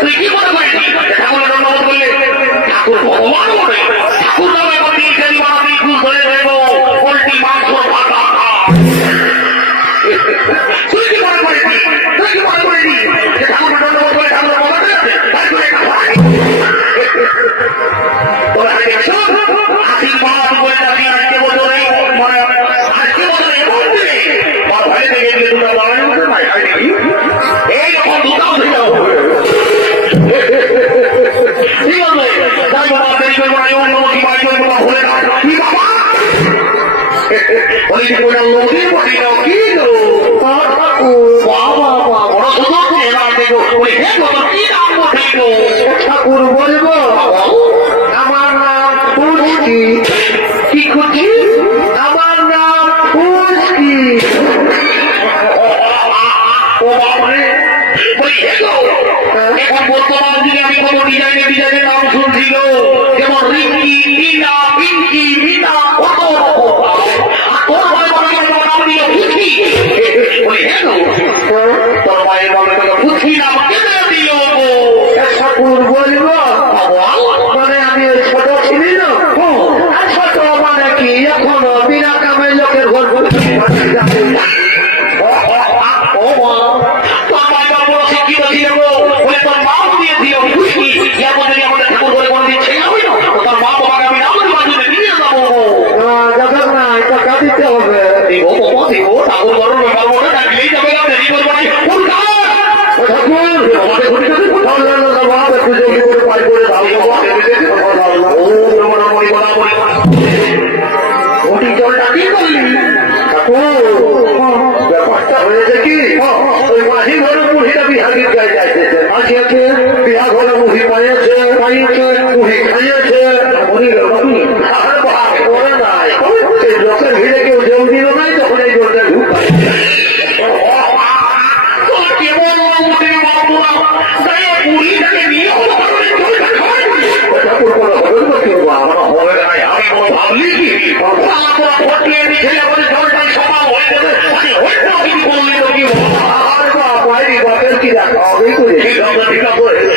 তুই কি মনে করিস ঠাকুরের ধন্যবাদ করলে ঠাকুর ভগবান বলে ঠাকুর নামে দিয়েছেন মাটি খুশ ধরে দেব পোল্ট্রি মাংস ভাতা তুই কি মনে করিস ঠাকুরের ধন্যবাদ করে ঠাকুর ভগবান আশীর্বাদ করে যাবি আজকে বছরে আজকে বছরে ভয় থেকে দুটো লড়াই উঠে নাই এইরকম দুটাও ঠিক আছে তাই বাবা দেরি করবো না অন্য কি বাড়ি করবো না হলে না কি বাবা বলি কি বললাম লোকের বলি না কি বাবা বড় সুন্দর এবার দেখো ওই হে বাবা কি নাম বলবো ঠাকুর বলবো আমার নাম পুষ্টি কি খুঁজি আমার নাম পুষ্টি ও বাপরে এখন বর্তমান দিনে আমি কোনো ডিজাইনের নাম শুনছিল যেমন রিঙ্কি টিনা পিঙ্কি মিনা কত তোর নাম দিয়ে পুষ্টি তোর মায়ের বাবা তোকে পুষ্টি নাম কেটে দিল ঠাকুর বলবো মানে আমি ছোট ছিলি না ছোট মানে কি এখনো বিনা কামের লোকের ঘর শিক্ষিত ছিল বলে তোর মাও দিয়েছিল খুশি যেমন যদি আমাদের ঠাকুর করে কোনো দিন ছেলে হবে না তোর মা বাবাকে আমি নাম বাজুনে নিয়ে যাবো না এটা কাঁদিতে হবে ঠাকুর করো ডাকলেই যাবে না দেরি করবো না জলটা কি করলি ব্যাপারটা হয়েছে কি ওই মাঝি ঘরে মুহিটা বিহাগির গায়ে যাইতেছে আসিয়াছে বিহা ঘরে মুহি পাইয়েছে মুহি খাইয়েছে করে নাই সেই লোকের ভিড়ে কেউ জল দিল নাই তখন এই জলটা ঢুকায় ঠিক আছে